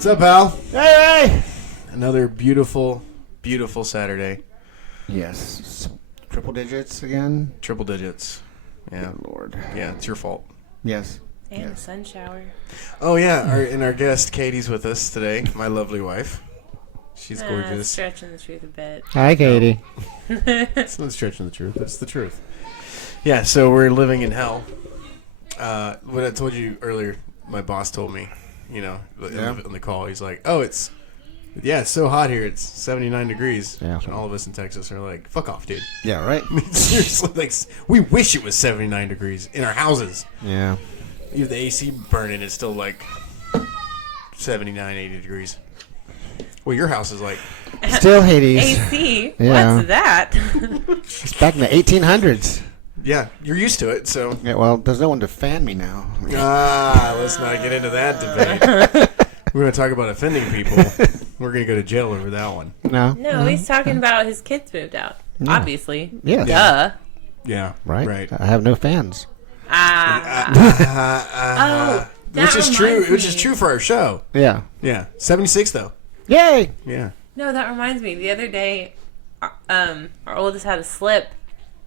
What's up, Al? Hey! Another beautiful, beautiful Saturday. Yes. Triple digits again? Triple digits. Yeah. Good Lord. Yeah, it's your fault. Yes. And a sun shower. Oh, yeah. Our guest, Katie's with us today. My lovely wife. She's gorgeous. Stretching the truth a bit. Hi, Katie. It's not stretching the truth. It's the truth. Yeah, so we're living in hell. What I told you earlier, my boss told me, on the call, he's like, it's so hot here. It's 79 degrees. Yeah. And all of us in Texas are like, fuck off, dude. Yeah, right? I mean, seriously, like, we wish it was 79 degrees in our houses. Yeah. You have the AC burning, it's still like 79, 80 degrees. Well, your house is like... Still Hades. AC? Yeah. What's that? It's back in the 1800s. Yeah, you're used to it, so... Yeah, well, there's no one to fan me now. Let's not get into that debate. We're going to talk about offending people. We're going to go to jail over that one. No. No, he's talking about his kids moved out. Yeah. Obviously. Yeah. Duh. Yeah, Right? I have no fans. Which is true for our show. Yeah. Yeah, 76 though. Yay! Yeah. No, that reminds me. The other day, our oldest had a slip,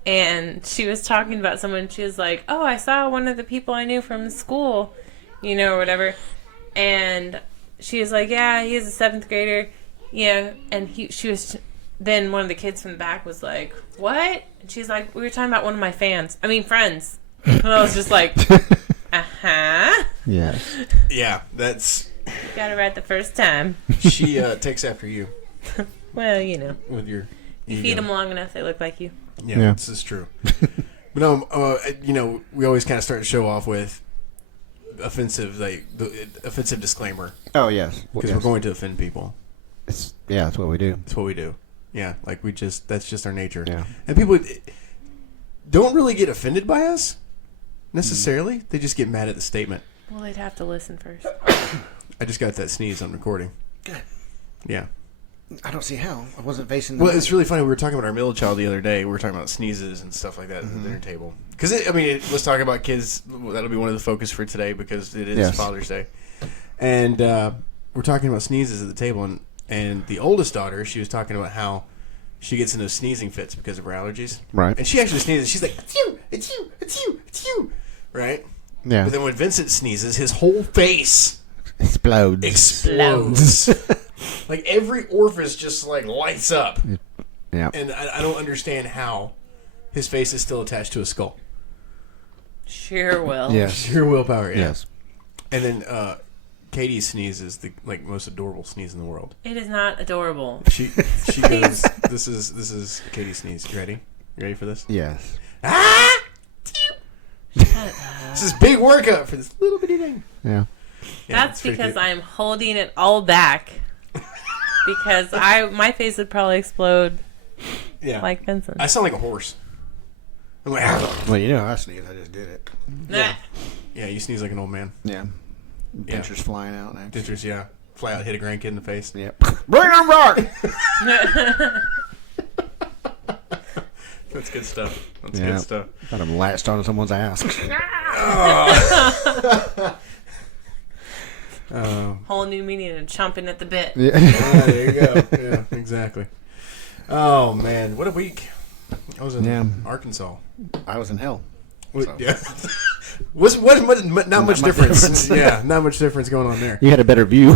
and she was talking about someone. She was like, "Oh, I saw one of the people I knew from school, or whatever." And she was like, "Yeah, he is a 7th grader." Yeah, and then one of the kids from the back was like, "What?" And she's like, "We were talking about one of my friends." And I was just like, "Uh-huh." Yes. Yeah, that's... Got it right the first time. She takes after you Well, with your you feed them long enough, they look like you. Yeah, this is true. But no, we always kind of start the show off with offensive disclaimer Oh, yes. because we're going to offend people. That's what we do. That's what we do. Yeah, like that's just our nature. Yeah. And people don't really get offended by us necessarily. They just get mad at the statement. Well, they'd have to listen first. I just got that sneeze on recording. Good. Yeah. I don't see how. I wasn't facing the Well, it's really funny. We were talking about our middle child the other day. We were talking about sneezes and stuff like that at the dinner table. Because, let's talk about kids. That'll be one of the focus for today because it is Father's Day. And we're talking about sneezes at the table. And the oldest daughter, she was talking about how she gets into sneezing fits because of her allergies. Right. And she actually sneezes. She's like, it's you, it's you, it's you, it's you. Right? Yeah. But then when Vincent sneezes, his whole face explodes. Like every orifice just like lights up. Yeah. And I don't understand how his face is still attached to a skull. Sure will. Yes. Sheer willpower, yeah. Yes. And then Katie's sneeze is the most adorable sneeze in the world. It is not adorable. She goes, this is Katie's sneeze. You ready? You ready for this? Yes. Ah! This is big workout for this little bitty thing. Yeah. Yeah, That's because I'm holding it all back. Because my face would probably explode like Vincent. I sound like a horse. I'm like, ah. Well, I sneeze. I just did it. Yeah. Yeah, you sneeze like an old man. Yeah. Dentures flying out. Dentures, yeah. Fly out, hit a grandkid in the face. Yep. Bring them back! That's good stuff. That's good stuff. Got him latched onto someone's ass. Whole new meaning of chomping at the bit. Yeah. There you go. Yeah, exactly. Oh, man. What a week. I was in Arkansas. I was in hell. So. Yeah. Not much difference. Yeah, not much difference going on there. You had a better view.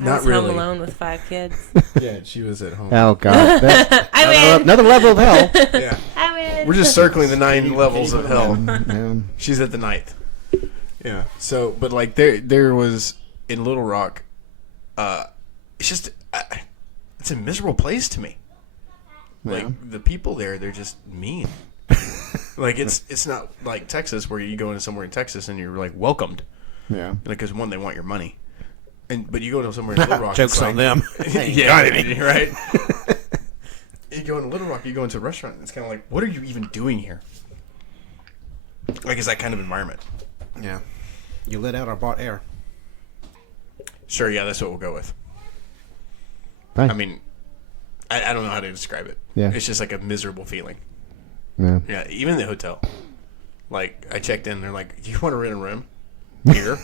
I was home alone with 5 kids. Yeah, she was at home. Oh, God. That's I win. another level of hell. Yeah. I win. We're just circling the 9 levels of hell. Yeah. She's at the 9th. Yeah. So, but like there was in Little Rock, it's just it's a miserable place to me. Like the people there, they're just mean. Like it's not like Texas where you go into somewhere in Texas and you're like welcomed. Yeah. Because one, they want your money, but you go to somewhere in Little Rock. Jokes on them. Yeah, right. You go in Little Rock, you go into a restaurant, and it's kind of like, what are you even doing here? Like, it's that kind of environment. Yeah. You let out or bought air. Sure, yeah, that's what we'll go with. Right. I mean, I don't know how to describe it. Yeah. It's just like a miserable feeling. Yeah. Yeah, even the hotel. Like, I checked in, they're like, do you want to rent a room here?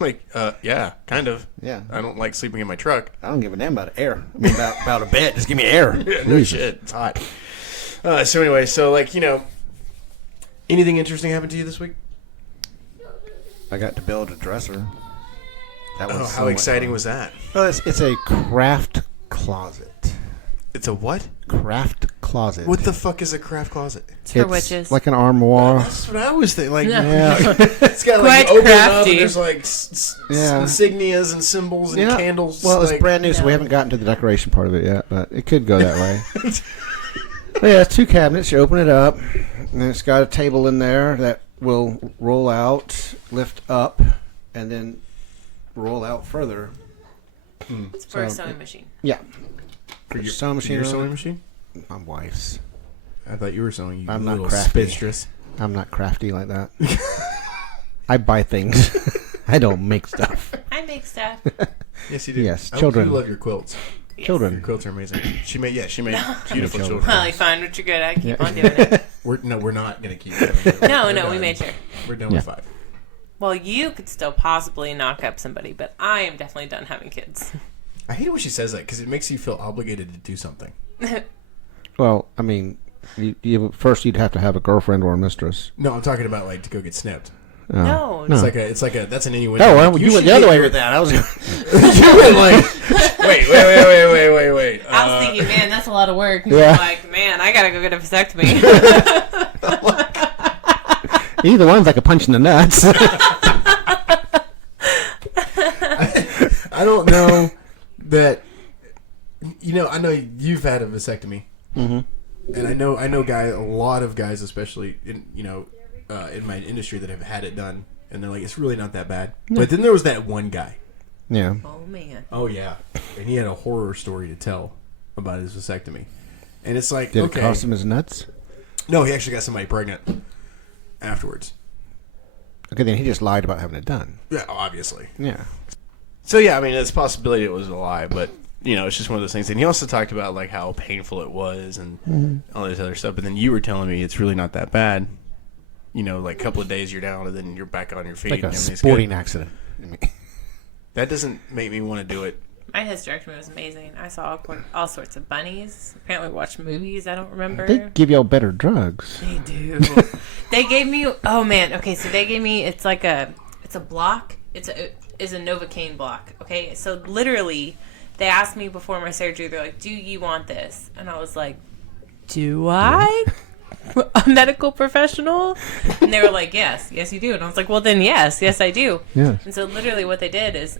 Like, yeah, kind of. Yeah. I don't like sleeping in my truck. I don't give a damn about air. I mean, about a bed. Just give me air. Yeah, no shit. It's hot. So anyway, so like, anything interesting happened to you this week? I got to build a dresser. That was How exciting was that? Well, it's a craft closet. It's a what? Craft closet. What the fuck is a craft closet? It's for witches. Like an armoire. That's what I was thinking. Like, Yeah. it's got like Quite open up crafty. and there's like Yeah. insignias and symbols and candles. Well, it's like, brand new, so we haven't gotten to the decoration part of it yet, but it could go that way. But yeah, it's 2 cabinets. You open it up, and it's got a table in there that will roll out, lift up, and then roll out further. It's for a So, sewing machine. Yeah. For your sewing machine. Your on sewing it. machine? My wife's. I thought you were sewing. You I'm not little crafty. spinstress. I'm not crafty like that. I buy things. I don't make stuff. I make stuff. Yes, you do. Yes, I children. do love your quilts. Yes. Your Children. quilts are amazing. She made beautiful children. Well, you find what you're good at. Keep Yeah. on doing it. We're not gonna keep that. No, We're we done. made sure. We're done with 5. Well, you could still possibly knock up somebody, but I am definitely done having kids. I hate it when she says that because it makes you feel obligated to do something. Well, I mean, first you'd have to have a girlfriend or a mistress. No, I'm talking about like to go get snipped. No, no. It's like a that's an innuendo. Oh, well, Like, you went should the other get way your- with that. I was. You went like, wait. I was thinking, man, that's a lot of work. And Yeah. you're like, man, I gotta go get a vasectomy. Either one's like a punch in the nuts. I don't know that. I know you've had a vasectomy, and I know a lot of guys, especially in in my industry, that have had it done, and they're like, it's really not that bad. But then there was that one guy. Yeah. Oh man. Oh yeah, and he had a horror story to tell about his vasectomy, and it's like, Did okay, it cost him his nuts? no, he actually got somebody pregnant afterwards. Okay, then he just lied about having it done. Yeah, obviously. Yeah. So yeah, I mean, it's a possibility it was a lie, but it's just one of those things. And he also talked about like how painful it was and all this other stuff. And then you were telling me it's really not that bad. Like a couple of days you're down and then you're back on your feet. Like and a everything's sporting good. accident. I mean, That doesn't make me want to do it. My hysterectomy was amazing. I saw all sorts of bunnies. Apparently watched movies I don't remember. they give y'all better drugs. They do. They gave me. Oh man. Okay, so they gave me. It's like it's a block. It's a Novocaine block. Okay, so literally, they asked me before my surgery. They're like, "Do you want this?" And I was like, "Do I?" A medical professional, and they were like, "Yes, yes, you do." And I was like, "Well, then, yes, I do." Yeah. And so literally, what they did is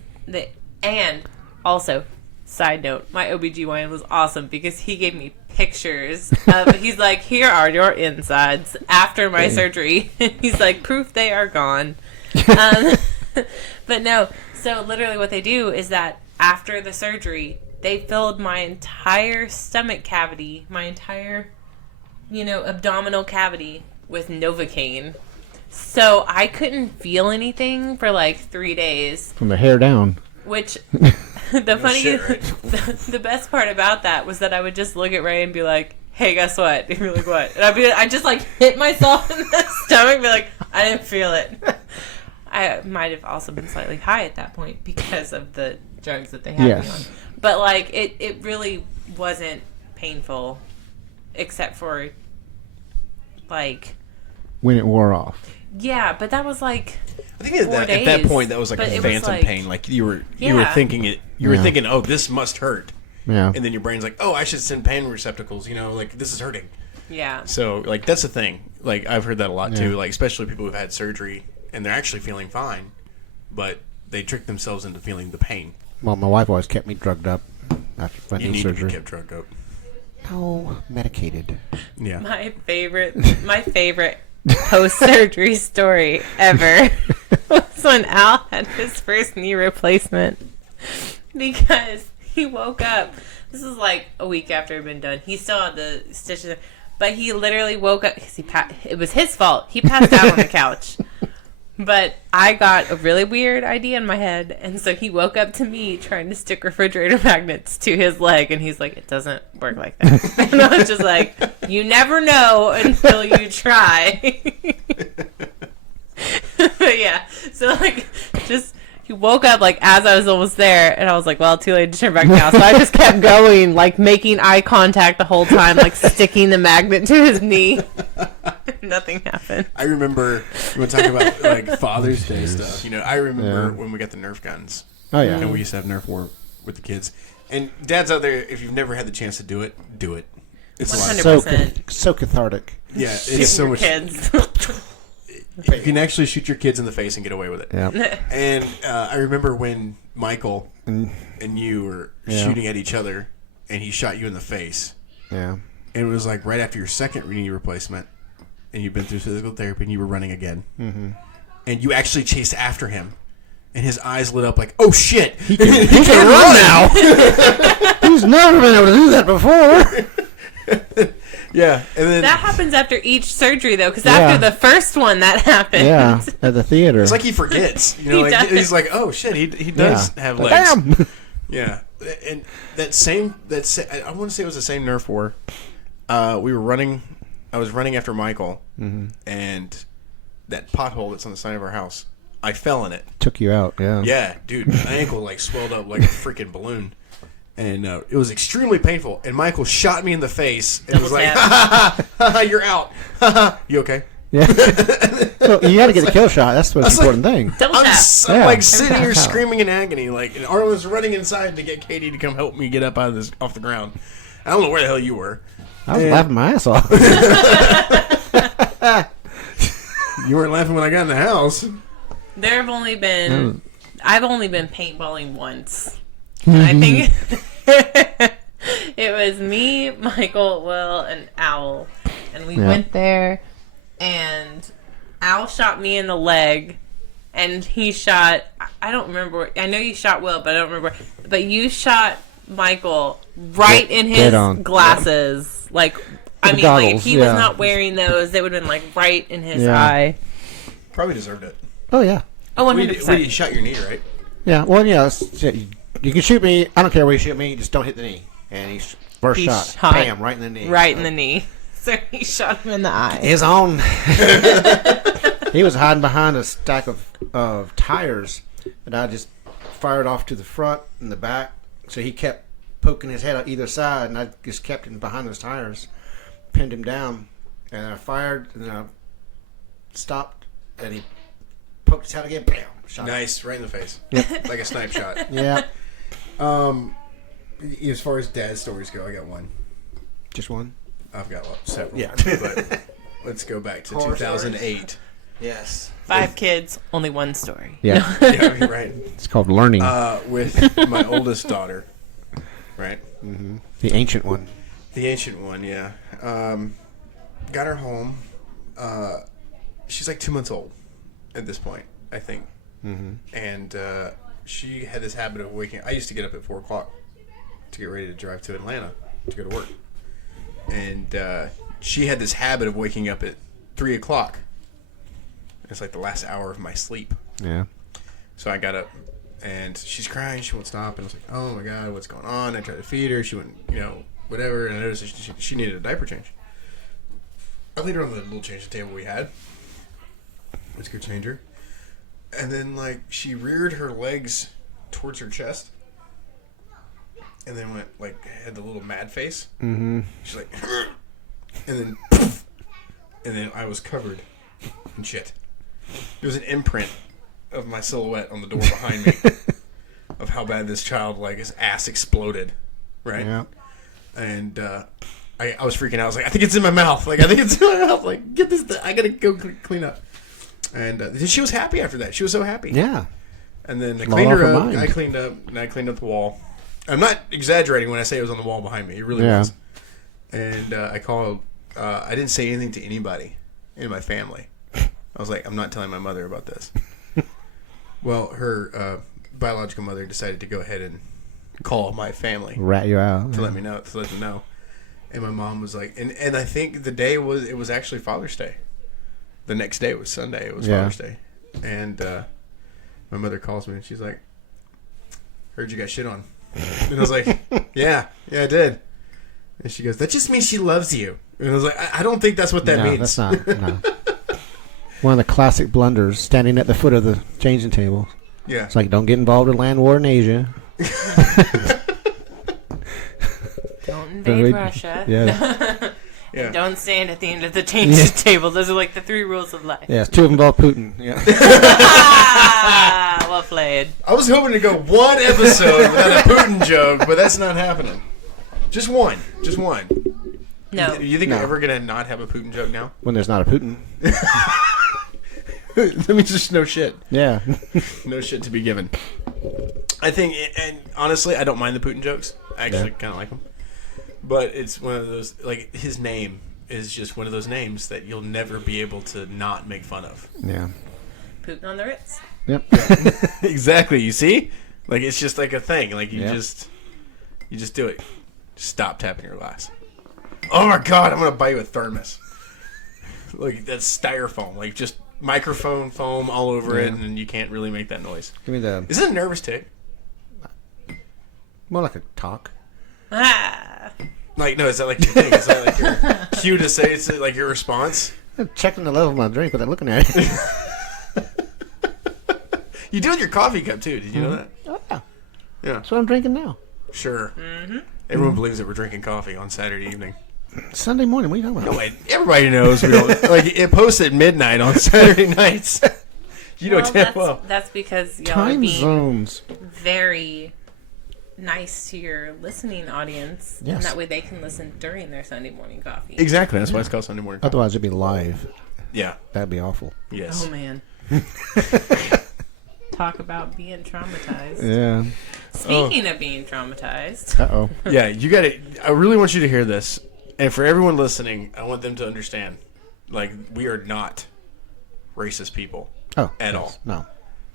and also. Side note, my OBGYN was awesome because he gave me pictures of, he's like, here are your insides after my surgery. He's like, proof they are gone. But no, so literally what they do is that after the surgery, they filled my entire stomach cavity, my entire, abdominal cavity with Novocaine. So I couldn't feel anything for like 3 days. From the hair down. Which the funny, shit, right? the best part about that was that I would just look at Ray and be like, "Hey, guess what?" And be like, "What?" And I just like hit myself in the stomach, and be like, "I didn't feel it." I might have also been slightly high at that point because of the drugs that they had me on. Yes. But like, it really wasn't painful, except for like, When it wore off. yeah. But that was like. I think at that days, point that was like but a it was phantom like- pain. Like you were Yeah. thinking it. You were thinking, oh, this must hurt. Yeah. And then your brain's like, oh, I should send pain receptacles. Like this is hurting. Yeah. So like that's the thing. Like I've heard that a lot too. Like especially people who've had surgery and they're actually feeling fine, but they trick themselves into feeling the pain. Well, my wife always kept me drugged up after You my need to surgery. be kept drunk up. No, medicated. Yeah. My favorite post-surgery story ever was when Al had his first knee replacement because he woke up. This is like a week after it had been done. He still had the stitches, but he literally woke up because it was his fault. He passed out on the couch. But I got a really weird idea in my head, and so he woke up to me trying to stick refrigerator magnets to his leg, and he's like, "It doesn't work like that." And I was just like, "You never know until you try." But yeah, so like, just he woke up like as I was almost there, and I was like, well, too late to turn back now. So I just kept going, like making eye contact the whole time, like sticking the magnet to his knee. Nothing happened. I remember you want to talk about like Father's Day stuff. You know, I remember when we got the Nerf guns. Oh yeah. And we used to have Nerf war with the kids. And dads out there, if you've never had the chance to do it, do it. It's 100%. So cathartic. Yeah, Shoot it's so your much. kids. You can actually shoot your kids in the face and get away with it. Yeah. And I remember when Michael and you were shooting at each other, and he shot you in the face. Yeah. And it was like right after your second knee replacement, and you've been through physical therapy, and you were running again. Mm-hmm. And you actually chased after him, and his eyes lit up like, "Oh shit, he can run now!" He's never been able to do that before. Yeah, and then That happens after each surgery, though, because after the first one, that happened. Yeah, at the theater. it's like he forgets. You know, He like does. he's like, "Oh shit, he does have legs." Damn. Yeah, and I want to say it was the same Nerf war. We were running. I was running after Michael, and that pothole that's on the side of our house, I fell in it. Took you out. Yeah. Yeah, dude, my ankle like swelled up like a freaking balloon, and it was extremely painful. And Michael shot me in the face and was like, tap. "Ha ha ha! You're out. Ha ha! You okay?" Yeah. So you got to get the kill shot. That's the most important thing. Double I'm, tap. I'm Yeah. like sitting here Every time. screaming in agony, like, and Arlen's running inside to get Katie to come help me get up out of this off the ground. I don't know where the hell you were. I was laughing my ass off. You weren't laughing when I got in the house. There have only been, I've only been paintballing once. And I think it was me, Michael, Will, and Owl. And we went there, and Owl shot me in the leg, and he shot, I don't remember, I know you shot Will, but I don't remember, but you shot Michael right in his dead on. glasses. Like, I The mean, like, if goggles, he was yeah. not wearing those, they would have been, like, right in his Yeah. eye. Probably deserved it. Oh yeah. Oh, We 100%. shot your knee, right? Yeah. Well, yeah. You can shoot me. I don't care where you shoot me. Just don't hit the knee. And he's first He shot. shot Bam! Right in the knee. Right in the knee. So he shot him in the eye. His own. He was hiding behind a stack of tires, and I just fired off to the front and the back. So he kept poking his head on either side, and I just kept him behind those tires, pinned him down, and I fired, and then I stopped, and he poked his head again. Bam! Shot him. Nice, right in the face. Like a snipe shot. Yeah. As far as dad stories go, I got one. Just one. I've got several. Yeah. But let's go back to Horror 2008. Yes. 5 kids, only one story. Yeah. Yeah, you're right. It's called learning. With my oldest daughter, right? The ancient one. The ancient one, yeah. Got her home. She's like 2 months old at this point, I think. And she had this habit of waking. I used to get up at 4 o'clock to get ready to drive to Atlanta to go to work, and she had this habit of waking up at 3 o'clock. It's like the last hour of my sleep. Yeah. So I got up, and she's crying. She won't stop, and I was like, "Oh my god, what's going on?" I tried to feed her. She went, whatever, and I noticed that she needed a diaper change. I laid her on the little change table we had. Let's go change her. And then, like, she reared her legs towards her chest. And then went, like, had the little mad face. Mm-hmm. She's like, and then, poof, and then I was covered in shit. There was an imprint of my silhouette on the door behind me of how bad this child, like, his ass exploded. Right? Yeah. And, I was freaking out. I was like, I think it's in my mouth. Like, I think it's in my mouth. Like, get this. I gotta go clean up. And she was happy after that. She was so happy. Yeah. And then I Lot cleaned off her her up. mind. I cleaned up the wall. I'm not exaggerating when I say it was on the wall behind me. It really Yeah. was. And I called. I didn't say anything to anybody in my family. I was like, I'm not telling my mother about this. Well, her biological mother decided to go ahead and call my family Rat you out. to let them know. And my mom was like, and I think the day was actually Father's Day. The next day was Sunday. It was Father's Day. And my mother calls me and she's like, heard you got shit on. And I was like, yeah, I did. And she goes, that just means she loves you. And I was like, I don't think that's what that no, means. that's not. No. One of the classic blunders, standing at the foot of the changing table. Yeah. It's like, don't get involved in land war in Asia. Don't invade Russia. Yeah. Yeah. And don't stand at the end of the table. Those are like the 3 rules of life. Yeah, 2 of them involve Putin. Yeah. Well played. I was hoping to go one episode without a Putin joke, but that's not happening. Just one. Just one. No. You think you're ever going to not have a Putin joke now? When there's not a Putin. That means just no shit. Yeah. No shit to be given. I think, and honestly, I don't mind the Putin jokes. I actually kind of like them. But it's one of those, like, his name is just one of those names that you'll never be able to not make fun of. Yeah. Putin on the Ritz. Yep. Exactly. You see? Like, it's just like a thing. Like, you just do it. Just stop tapping your glass. Oh my God, I'm going to buy you a thermos. Like, that's styrofoam. Like, just microphone foam all over it, and you can't really make that noise. Give me the... Is it a nervous tick? More like a talk. Like, no, is that like your thing? Is that like your cue to say it's like your response? I'm checking the level of my drink without looking at it. You do with your coffee cup, too. Did you know that? Oh, yeah. Yeah. That's what I'm drinking now. Sure. Everyone believes that we're drinking coffee on Saturday evening. Sunday morning, what are you talking about? No, wait. Everybody knows we don't. Like, it posts at midnight on Saturday nights. You know damn well. That's because y'all are Time being zones. very nice to your listening audience. Yes. And that way they can listen during their Sunday morning coffee. Exactly. That's why it's called Sunday morning coffee. Otherwise, it'd be live. Yeah. That'd be awful. Yes. Oh, man. Talk about being traumatized. Yeah. Speaking of being traumatized. Uh-oh. Yeah, you got to. I really want you to hear this. And for everyone listening, I want them to understand. Like, we are not racist people. Oh. At all. No.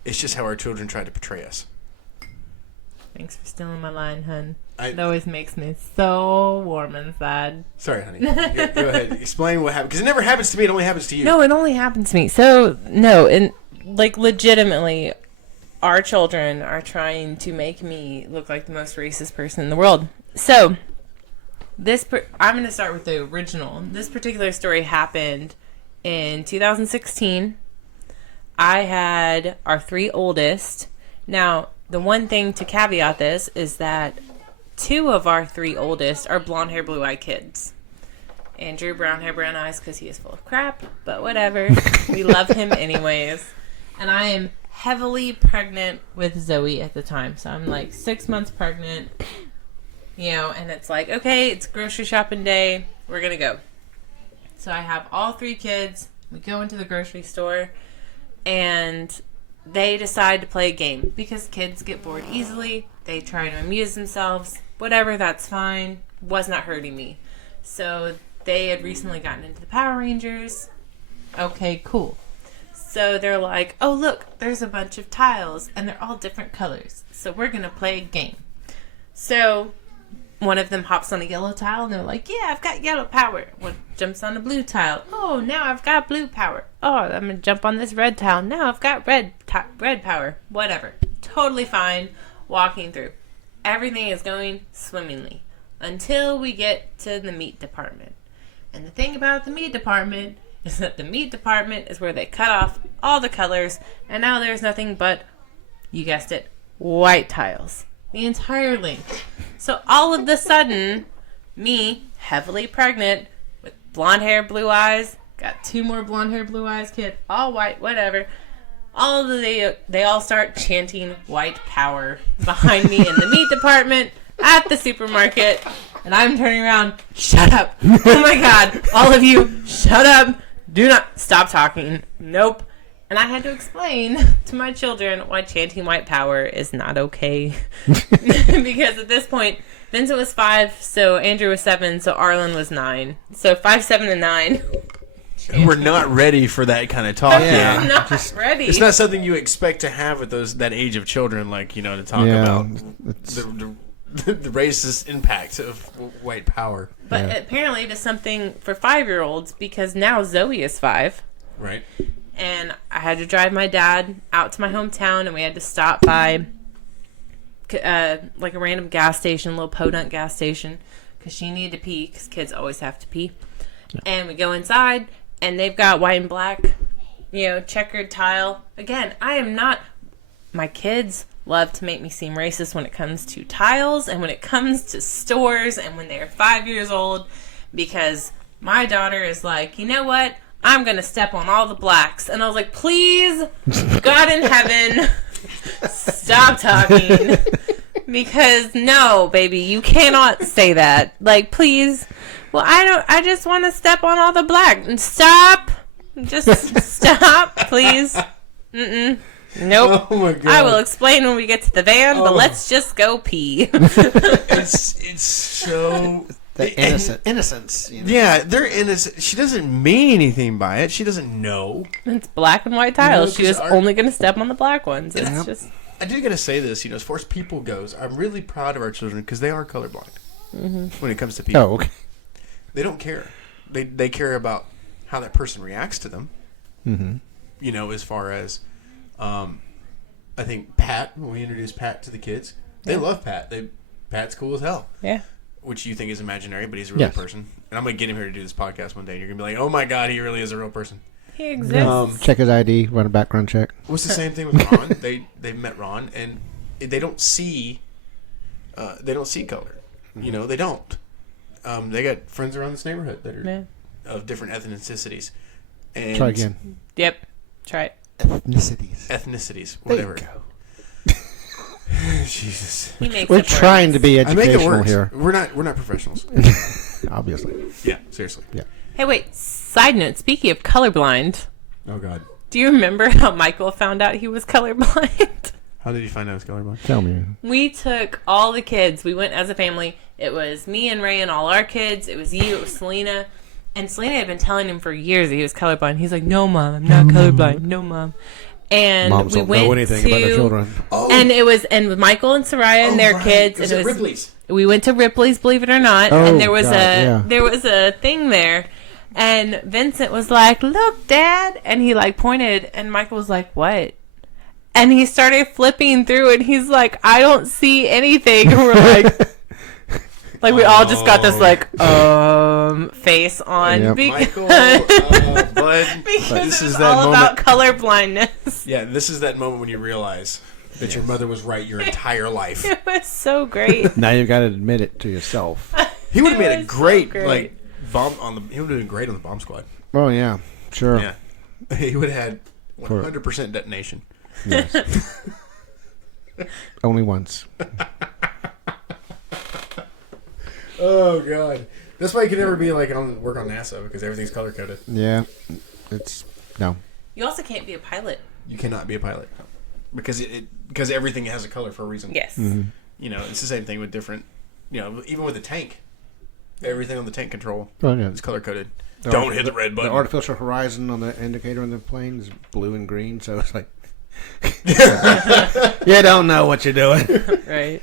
It's just how our children try to portray us. Thanks for stealing my line, hun. I- It always makes me so warm inside. Sorry, honey. Go ahead. Explain what happened. Because it never happens to me. It only happens to you. No, it only happens to me. So, no, and like legitimately, our children are trying to make me look like the most racist person in the world. So, I'm going to start with the original. This particular story happened in 2016. I had our 3 oldest. Now, the one thing to caveat this is that 2 of our 3 oldest are blonde hair, blue eye kids. Andrew, brown hair, brown eyes, because he is full of crap, but whatever. We love him anyways. And I am heavily pregnant with Zoe at the time. So I'm like 6 months pregnant, and it's like, okay, it's grocery shopping day. We're going to go. So I have all 3 kids. We go into the grocery store, and they decide to play a game because kids get bored easily. They try to amuse themselves. Whatever, that's fine. Was not hurting me. So they had recently gotten into the Power Rangers. Okay, cool. So they're like, oh, look, there's a bunch of tiles, and they're all different colors. So we're going to play a game. So one of them hops on a yellow tile, and they're like, yeah, I've got yellow power. One jumps on a blue tile. Oh, now I've got blue power. Oh, I'm going to jump on this red tile. Now I've got red power. Whatever. Totally fine. Walking through. Everything is going swimmingly until we get to the meat department. And the thing about the meat department is that the meat department is where they cut off all the colors, and now there's nothing but, you guessed it, white tiles. The entire length. So all of the sudden, me, heavily pregnant, with blonde hair, blue eyes, got 2 more blonde hair, blue eyes kid, all white, whatever. They all start chanting white power behind me in the meat department at the supermarket. And I'm turning around, shut up. Oh my God, all of you, shut up. Do not stop talking. Nope. And I had to explain to my children why chanting white power is not okay. Because at this point, Vincent was 5, so Andrew was 7, so Arlen was 9. So 5, 7, and 9. We're not ready for that kind of talk Yeah. yet. Not ready. It's not something you expect to have with that age of children, like, to talk about the racist impact of white power. But apparently it is something for 5-year-olds because now Zoe is 5. Right. And I had to drive my dad out to my hometown, and we had to stop by like a random gas station, a little podunk gas station, because she needed to pee, because kids always have to pee. Yeah. And we go inside, and they've got white and black, checkered tile. Again, I am not my kids love to make me seem racist when it comes to tiles and when it comes to stores and when they're 5 years old, because my daughter is like, you know what? I'm going to step on all the blacks. And I was like, please, God in heaven, stop talking. Because no, baby, you cannot say that. Like, please. Well, I just want to step on all the black. Stop. Just stop, please. Nope. Oh my God. I will explain when we get to the van, but let's just go pee. It's so The innocence. You know? Yeah, they're innocent. She doesn't mean anything by it. She doesn't know. It's black and white tiles. She was 'cause only going to step on the black ones. It's just. I do gotta say this, as far as people goes, I'm really proud of our children because they are colorblind when it comes to people. Oh, okay. They don't care. They care about how that person reacts to them. Mm-hmm. As far as, I think Pat, when we introduced Pat to the kids, they love Pat. Pat's cool as hell. Yeah. Which you think is imaginary, but he's a real Yes. person. And I'm gonna get him here to do this podcast one day. And you're gonna be like, oh my God, he really is a real person. He exists. Check his ID, run a background check. It was the same thing with Ron. They've met Ron, and they don't see color. They don't. They got friends around this neighborhood that are of different ethnicities. And Try again. Yep. Try it. Ethnicities, whatever. There you go. Jesus. He makes We're it trying to be I make it educational worse. here. We're not professionals. Obviously. Yeah, seriously. Yeah. Hey, wait. Side note. Speaking of colorblind, Oh God. do you remember how Michael found out he was colorblind? How did you find out I was colorblind? Tell me. We took all the kids. We went as a family. It was me and Ray and all our kids. It was you. It was Selena. And Selena had been telling him for years that he was colorblind. He's like, no, Mom, I'm not colorblind. No, Mom. And Moms we don't went know anything to, about their children. Oh, And it was, and with Michael and Soraya and their kids. Was and it Ripley's? We went to Ripley's, believe it or not. Oh, and there was God, there was a thing there. And Vincent was like, look, Dad. And he like pointed, and Michael was like, what? And he started flipping through, and he's like, I don't see anything. And we're like we all just got this like face on. Yep. Michael, bud. Because This it is was that all moment. about colorblindness. Yeah, this is that moment when you realize that your mother was right your entire life. It was so great. Now you've got to admit it to yourself. He would have made a was so great, great. bomb on the. He would have been great on the bomb squad. Oh, yeah. Sure. Yeah, he would have had 100% detonation. Yes. Only once. Oh God, that's why you can never be like work on NASA because everything's color coded. Yeah. No. You also can't be a pilot. You cannot be a pilot because because everything has a color for a reason. Yes. It's the same thing with different. Even with the tank, everything on the tank control Oh, yeah. is color coded. Don't hit the red button. The artificial horizon on the indicator on the plane is blue and green, so it's like you don't know what you're doing. Right.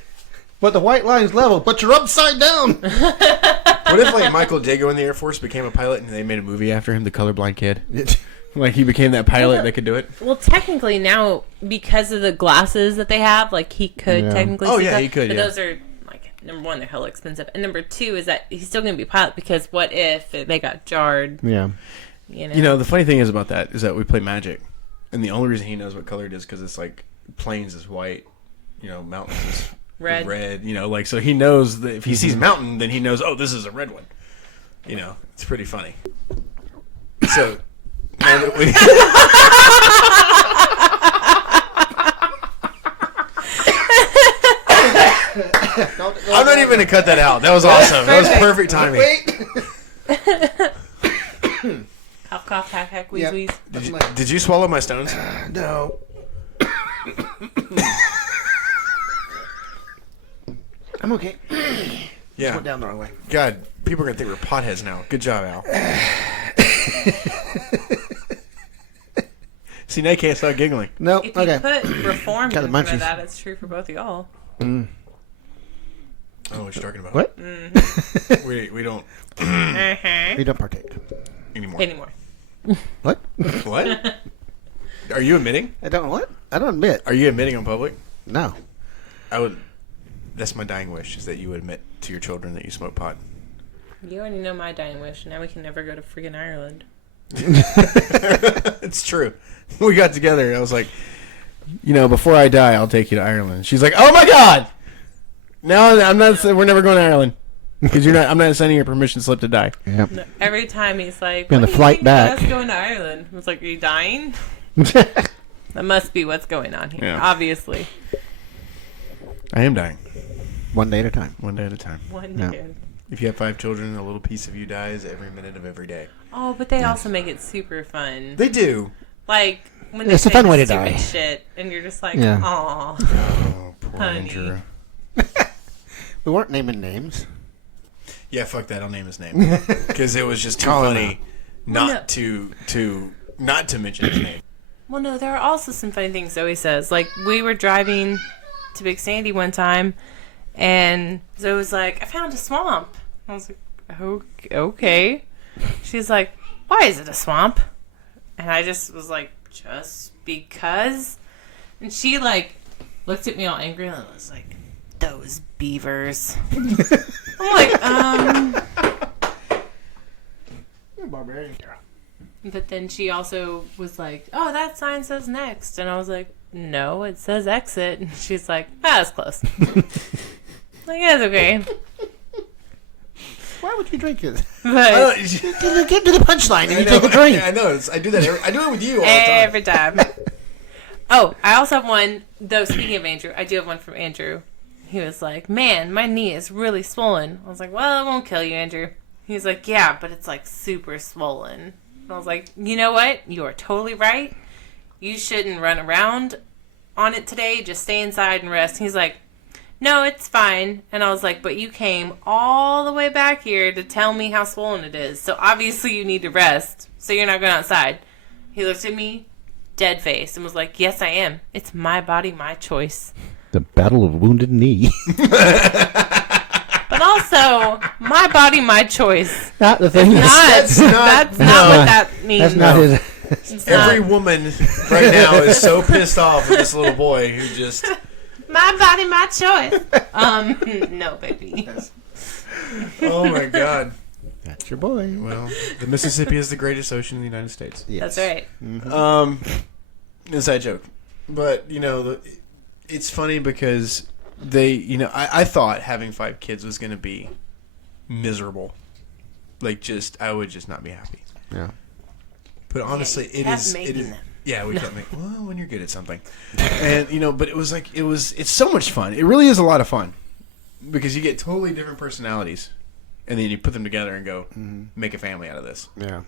But the white line's level, but you're upside down. What if like Michael did go in the Air Force, became a pilot, and they made a movie after him, The Colorblind Kid? Like he became that pilot that could do it. Well, technically now, because of the glasses that they have, like he could technically. Oh, see yeah, color, he could, But yeah. those are like number one, they're hella expensive, and number two is that he's still going to be a pilot because what if they got jarred? Yeah. The funny thing is about that is that we play Magic, and the only reason he knows what color it is because it's like plains is white, mountains is Red. so he knows that if he sees mountain, then he knows, oh, this is a red one. It's pretty funny. So now that we I'm not even gonna cut that out. That was awesome. That was perfect timing. Cough, cough, hack, hack, wheeze, Yep. wheeze. Did you swallow my stones? No. I'm okay. Yeah. Went down the wrong way. God, people are gonna think we're potheads now. Good job, Al. See, now you can't stop giggling. Nope. If you Okay. put reform Got the in front of munchies. that, it's true for both of y'all. Oh, what you talking about? What? We don't We don't partake. Anymore. What? What? Are you admitting? I don't what? I don't admit. Are you admitting in public? No. I would. That's my dying wish: is that you would admit to your children that you smoke pot. You already know my dying wish. Now we can never go to freaking Ireland. It's true. We got together. And I was like, before I die, I'll take you to Ireland. She's like, oh my God! No, I'm not. We're never going to Ireland. Because I'm not sending your permission slip to die. Yep. No, every time he's like, On the flight back. Us going to Ireland. I was like, are you dying? That must be what's going on here, obviously. I am dying. One day at a time. One day at a time. One Yeah. day. If you have 5 children, a little piece of you dies every minute of every day. Oh, but they also make it super fun. They do. Like, when they It's a say fun the way to stupid die. shit, and you're just like, Yeah. aw. Oh, poor Honey. Andrew. We weren't naming names. Yeah, fuck that. I'll name his name. Because it was just too funny not to mention his name. Well, no, there are also some funny things Zoe says. Like, we were driving to Big Sandy one time, and Zoe was like, I found a swamp. I was like, okay. She's like, why is it a swamp? And I just was like, just because? And she, like, looked at me all angry and was like, those beavers. I'm like, Barbarian. But then she also was like, oh, that sign says next. And I was like, no, it says exit. And she's like, that's close. Like, yeah, it's okay. Why would you drink it? But Get to the punchline and you take a drink. I know. I do that. I do it with you all the time. every time. Oh, I also have one, though, speaking of Andrew, I do have one from Andrew. He was like, man, my knee is really swollen. I was like, well, it won't kill you, Andrew. He's like, yeah, but it's like super swollen. And I was like, you know what? You are totally right. You shouldn't run around on it today. Just stay inside and rest. He's like, no, it's fine. And I was like, but you came all the way back here to tell me how swollen it is. So obviously you need to rest. So you're not going outside. He looked at me, dead face, and was like, yes, I am. It's my body, my choice. The Battle of Wounded Knee. But also, my body, my choice. Not the thing. That's not what that means. That's not his. It's not. Every woman right now is so pissed off with this little boy who just... My body, my choice. No, baby. Oh, my God. That's your boy. Well, the Mississippi is the greatest ocean in the United States. That's right. Inside joke. But, it's funny because they, I thought having 5 kids was going to be miserable. Like, I would just not be happy. Yeah. But honestly, it is. Them. Yeah, we kept making. Well, when you're good at something, and but it was like it's so much fun. It really is a lot of fun because you get totally different personalities, and then you put them together and go make a family out of this. Yeah.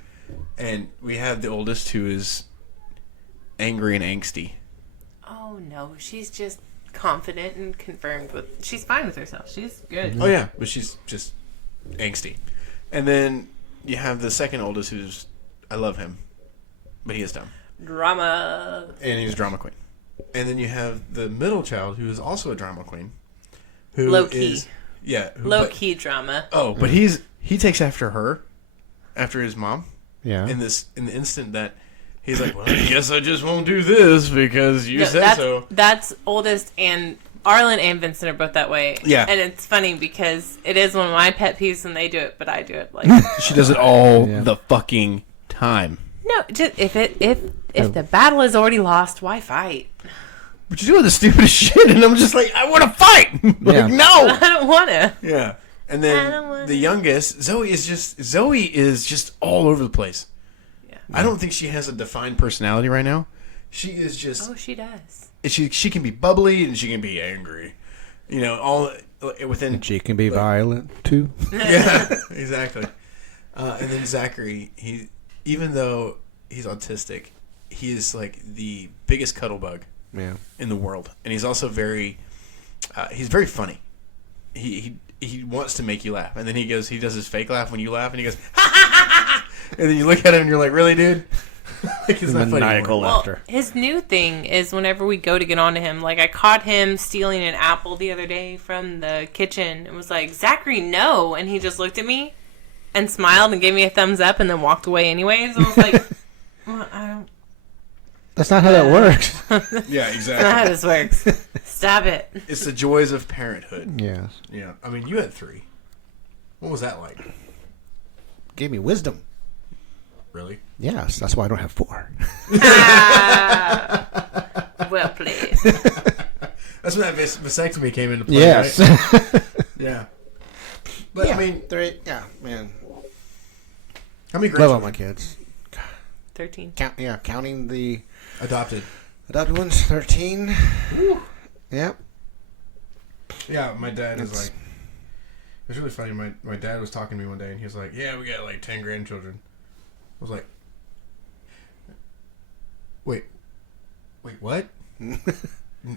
And we have the oldest who is angry and angsty. Oh no, she's just confident and confirmed with. She's fine with herself. She's good. Oh yeah, but she's just angsty. And then you have the second oldest who's I love him, but he is dumb. Drama. And he's a drama queen. And then you have the middle child who is also a drama queen. Who low key. Is, yeah. Low key drama. Oh, but he takes after her, after his mom. Yeah. In the instant that he's like, well, I guess I just won't do this because you said so. That's oldest, and Arlen and Vincent are both that way. Yeah. And it's funny because it is one of my pet peeves when they do it, but I do it like She does it all the fucking time. no, just if the battle is already lost, why fight? But you're doing the stupidest shit, and I'm just like, I want to fight. Like, no. I don't want to. Yeah. And then the youngest, Zoe is just all over the place. Yeah. I don't think she has a defined personality right now. She is just. Oh, she does. She can be bubbly and she can be angry. All within. And she can be violent too. Yeah, exactly. And then Zachary, even though he's autistic, he is like the biggest cuddle bug in the world, and he's also he's very funny. He wants to make you laugh, and then he does his fake laugh when you laugh, and he goes, ha, ha, ha, ha, and then you look at him and you're like, really, dude? Like, it's not funny anymore. Well, his new thing is whenever we go to get onto him, like I caught him stealing an apple the other day from the kitchen and was like, Zachary, no, and he just looked at me and smiled and gave me a thumbs up and then walked away anyways. I was like, well, I don't. That's not how that works. Yeah, exactly. That's not how this works. Stop it. It's the joys of parenthood. Yes. Yeah. I mean, you had 3. What was that like? Gave me wisdom. Really? Yes, that's why I don't have 4. Well played. That's when that vasectomy came into play. Yes. Right? Yeah. But yeah, I mean, 3. Yeah, man. how many Love all grandchildren? my kids. 13. Counting the Adopted. adopted ones, 13. Woo. Yep. Yeah, my dad is like. It was really funny. My dad was talking to me one day, and he was like, "Yeah, we got like 10 grandchildren." I was like, "Wait, what?"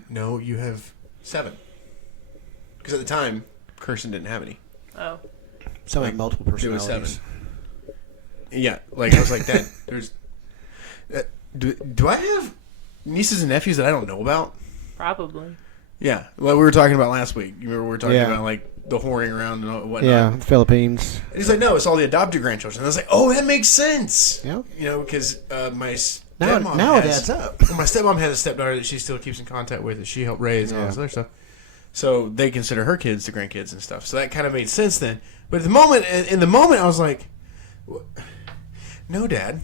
No, you have 7. Because at the time, Kirsten didn't have any. Oh. Some have multiple It was personalities. 7. Yeah, like I was like, Dad, there's. Do I have nieces and nephews that I don't know about? Probably. Yeah, like we were talking about last week. You remember we were talking Yeah. about like the whoring around and whatnot. Yeah, the Philippines. And he's like, no, it's all the adopted grandchildren. And I was like, oh, that makes sense. Yep. You know, because my Now stepmom it adds up. my stepmom has a stepdaughter that she still keeps in contact with that she helped raise and all this other stuff. So they consider her kids the grandkids and stuff. So that kind of made sense then. But at the moment, in the moment, I was like, no, Dad.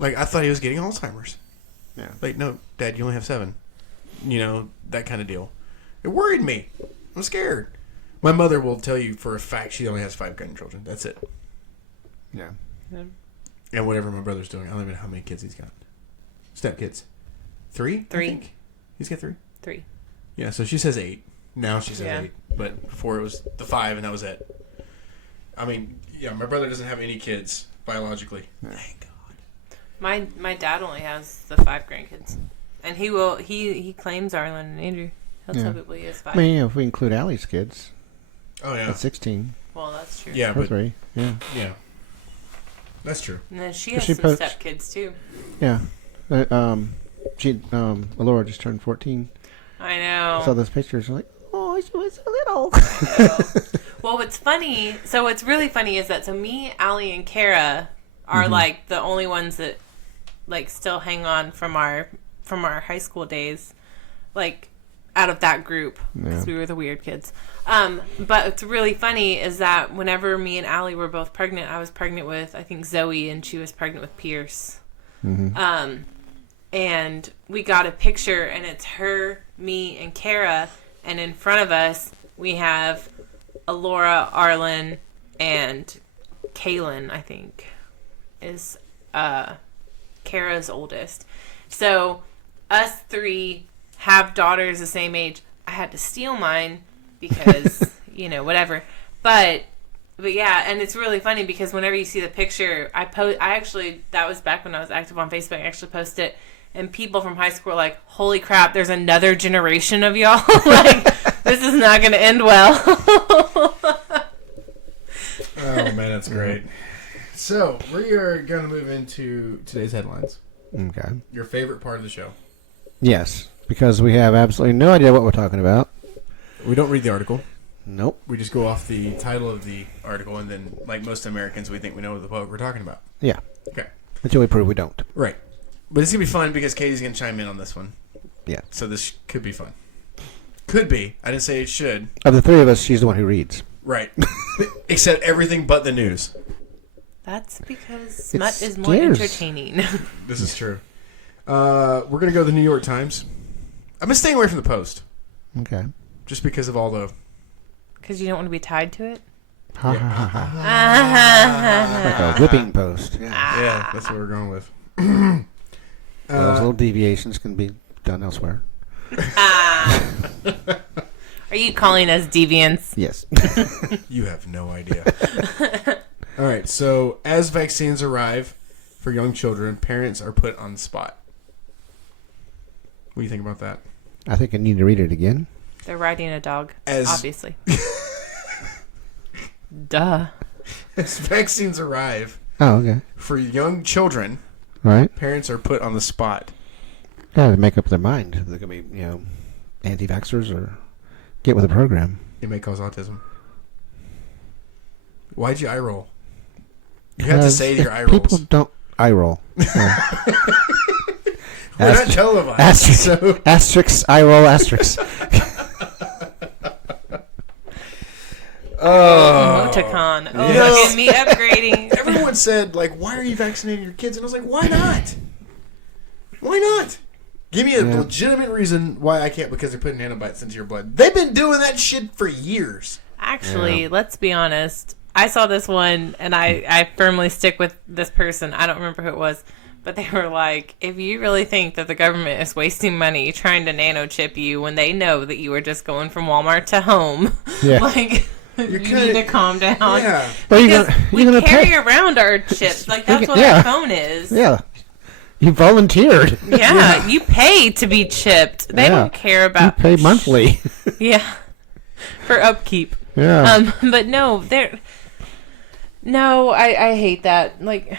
Like, I thought he was getting Alzheimer's. Yeah. Like, no, Dad, you only have 7. You know, that kind of deal. It worried me. I'm scared. My mother will tell you for a fact she only has 5 grandchildren. That's it. Yeah. And whatever my brother's doing. I don't even know how many kids he's got. Stepkids. 3? 3. I think? He's got 3? 3. Yeah, so she says 8. Now she says Yeah. 8. But before it was the 5 and that was it. I mean, yeah, my brother doesn't have any kids biologically. Thank God. My dad only has the 5 grandkids. And he claims Arlen and Andrew. He'll tell people he has 5. I mean, if we include Allie's kids, Oh, yeah. that's 16. Well, that's true. Yeah, Or but 3. Yeah. yeah. That's true. And then she Does has she some post- stepkids too. Yeah. Alora just turned 14. I know. Saw those pictures, like, oh, she was so little. Well, what's funny, so what's really funny is that, so me, Allie, and Kara are like the only ones that like still hang on from our high school days, like out of that group, because we were the weird kids. But what's really funny is that whenever me and Allie were both pregnant, I was pregnant with, I think, Zoe, and she was pregnant with Pierce. And we got a picture, and it's her, me, and Kara, and in front of us we have Alora, Arlen, and Kaylin, I think, is Kara's oldest. So us 3 have daughters the same age. I had to steal mine because, you know, whatever. But yeah, and it's really funny because whenever you see the picture, I actually, that was back when I was active on Facebook, I actually posted it, and people from high school were like, holy crap, there's another generation of y'all. Like, this is not going to end well. Oh, man, that's great. So, we are going to move into today's headlines. Okay. Your favorite part of the show. Yes, because we have absolutely no idea what we're talking about. We don't read the article. Nope. We just go off the title of the article, and then, like most Americans, we think we know what the fuck we're talking about. Yeah. Okay. Until we prove we don't. Right. But it's going to be fun because Katie's going to chime in on this one. Yeah. So this could be fun. Could be. I didn't say it should. Of the 3 of us, she's the one who reads. Right. Except everything but the news. That's because smut is more scares. entertaining. This is true. We're going to go to the New York Times. I've been staying away from the Post. Okay. Just because of all the... Because you don't want to be tied to it? Ha ha ha ha. Like a whipping post. Yeah. Yeah, that's what we're going with. Those little deviations can be done elsewhere. Are you calling us deviants? Yes. You have no idea. All right, so as vaccines arrive for young children, parents are put on the spot. What do you think about that? I think I need to read it again. They're riding a dog, As- obviously. Duh. As vaccines arrive Oh, okay. for young children, Right. parents are put on the spot. Yeah, to make up their mind. They're going to be, anti-vaxxers or get with the program. It may cause autism. Why'd you eye roll? You have to say your eye rolls. People don't eye roll. We're not televised. Asterisk, So asterisk, eye roll, asterisk. Emoticon. Oh, Yes. look at me upgrading. everyone said, like, why are you vaccinating your kids? And I was like, why not? Why not? Give me a legitimate reason why I can't, because they're putting nanobites into your blood. They've been doing that shit for years. Actually, let's be honest. I saw this one, and I firmly stick with this person. I don't remember who it was. But they were like, if you really think that the government is wasting money trying to nanochip you when they know that you were just going from Walmart to home, like, you need to calm down. Yeah. Because we carry around our chips. Like, that's what our phone is. Yeah. You volunteered. Yeah, you pay to be chipped. They don't care about... You pay monthly. Yeah. For upkeep. Yeah. But no, I hate that. Like...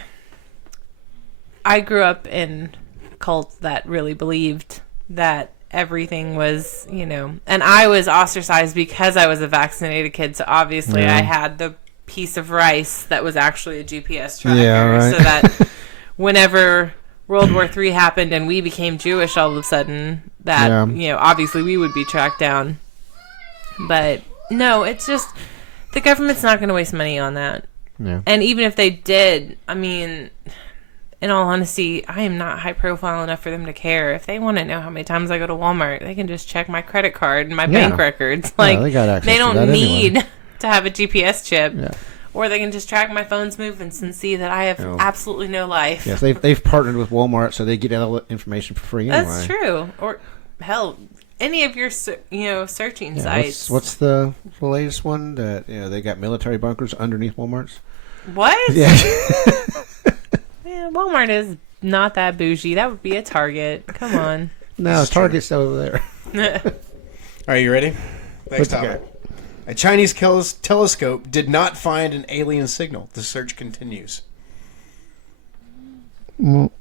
I grew up in cults that really believed that everything was, and I was ostracized because I was a vaccinated kid. So obviously I had the piece of rice that was actually a GPS tracker. Yeah, right. So that whenever World War III happened and we became Jewish all of a sudden, that, obviously we would be tracked down. But no, it's just the government's not going to waste money on that. Yeah. And even if they did, I mean... In all honesty, I am not high profile enough for them to care. If they want to know how many times I go to Walmart, they can just check my credit card and my bank records. Like, they got access they to don't that need anyway. to have a GPS chip. Yeah. Or they can just track my phone's movements and see that I have absolutely no life. Yes, they've partnered with Walmart, so they get all the information for free anyway. That's true. Or, hell, any of your searching sites. What's the latest one? That they got military bunkers underneath Walmart's? What? Yeah. Yeah, Walmart is not that bougie. That would be a Target. Come on. No, Target's over there. All right, you ready? Next topic. A Chinese telescope did not find an alien signal. The search continues. Well,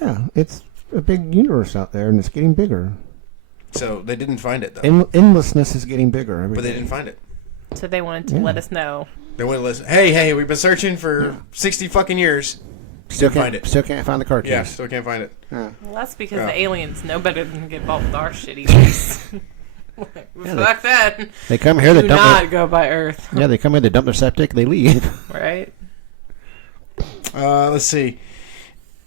yeah, it's a big universe out there, and it's getting bigger. So they didn't find it, though. Endlessness is getting bigger. But they didn't find it. So they wanted to let us know. They wanted to listen. Hey, we've been searching for 60 fucking years. Still can't find the car keys. Yeah, still can't find it. Well, that's because the aliens know better than to get involved with our shitty things. Fuck that. They come here. They do dump not go by Earth. Yeah, they come in. They dump their septic. They leave. Right. Let's see.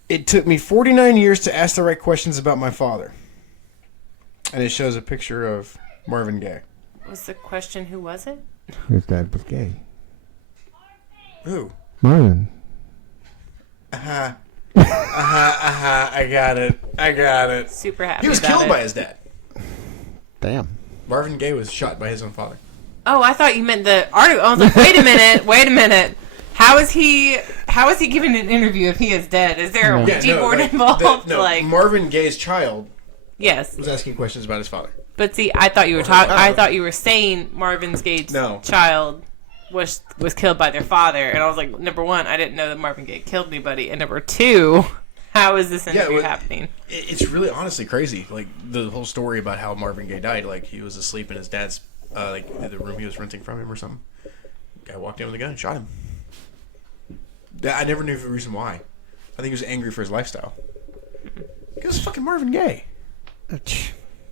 It took me 49 years to ask the right questions about my father. And it shows a picture of Marvin Gaye. Was the question, who was it? His dad was gay. Who? Marvin. I got it. Super happy. He was killed by his dad. Damn. Marvin Gaye was shot by his own father. Oh, I thought you meant the article. I was like, wait a minute. How is he giving an interview if he is dead? Is there a Ouija board involved? Marvin Gaye's child. Yes. Was asking questions about his father. But see, I thought you were I thought you were saying Marvin Gaye's child was killed by their father, and I was like, number one, I didn't know that Marvin Gaye killed anybody, and number two, how is this interview happening? It's really honestly crazy. Like the whole story about how Marvin Gaye died. Like he was asleep in his dad's the room he was renting from him or something. Guy walked in with a gun and shot him. I never knew the reason why. I think he was angry for his lifestyle. It was fucking Marvin Gaye.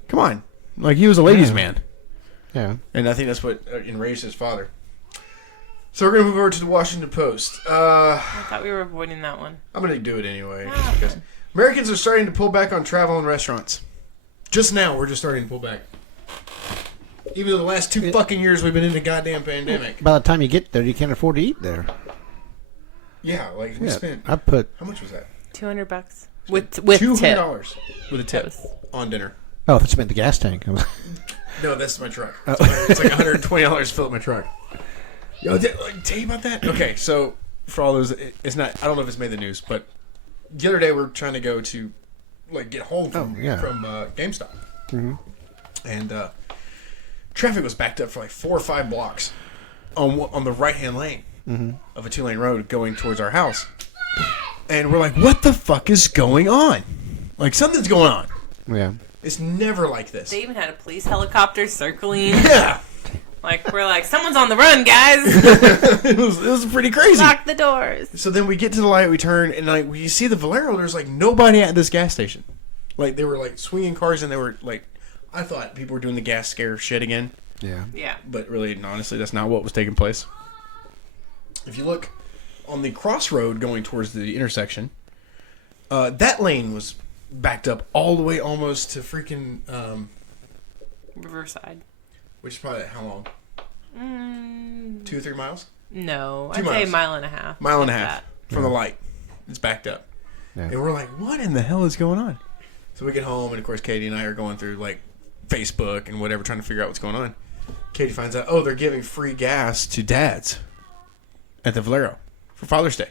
Come on. Like, he was a ladies' man. Yeah. And I think that's what enraged his father. So we're going to move over to the Washington Post. I thought we were avoiding that one. I'm going to do it anyway. Because Americans are starting to pull back on travel and restaurants. Just now, we're just starting to pull back. Even though the last 2 fucking years we've been in a goddamn pandemic. By the time you get there, you can't afford to eat there. Yeah, like we spent... how much was that? $200. With $200 with a tip on dinner. Oh, if it's spent the gas tank. No, that's my truck. It's like $120 to fill up my truck. Yo, tell you about that? Okay, so for all those, it's not. I don't know if it's made the news, but the other day we're trying to go to get home from GameStop, and traffic was backed up for like 4 or 5 blocks on the right hand lane of a 2-lane road going towards our house, and we're like, what the fuck is going on? Like something's going on. Yeah. It's never like this. They even had a police helicopter circling. Yeah. We're like, someone's on the run, guys. it was pretty crazy. Lock the doors. So then we get to the light, we turn, and we see the Valero. There's nobody at this gas station. They were swinging cars, and they were I thought people were doing the gas scare shit again. Yeah. Yeah. But really and honestly, that's not what was taking place. If you look on the crossroad going towards the intersection, that lane was backed up all the way almost to freaking Riverside. which is probably how long? 2 or 3 miles? No, 2 I'd say miles. a mile and a half. Mile and a if half that. from the light. It's backed up. Yeah. And we're like, what in the hell is going on? So we get home, and of course, Katie and I are going through like Facebook and whatever, trying to figure out what's going on. Katie finds out, they're giving free gas to dads at the Valero for Father's Day.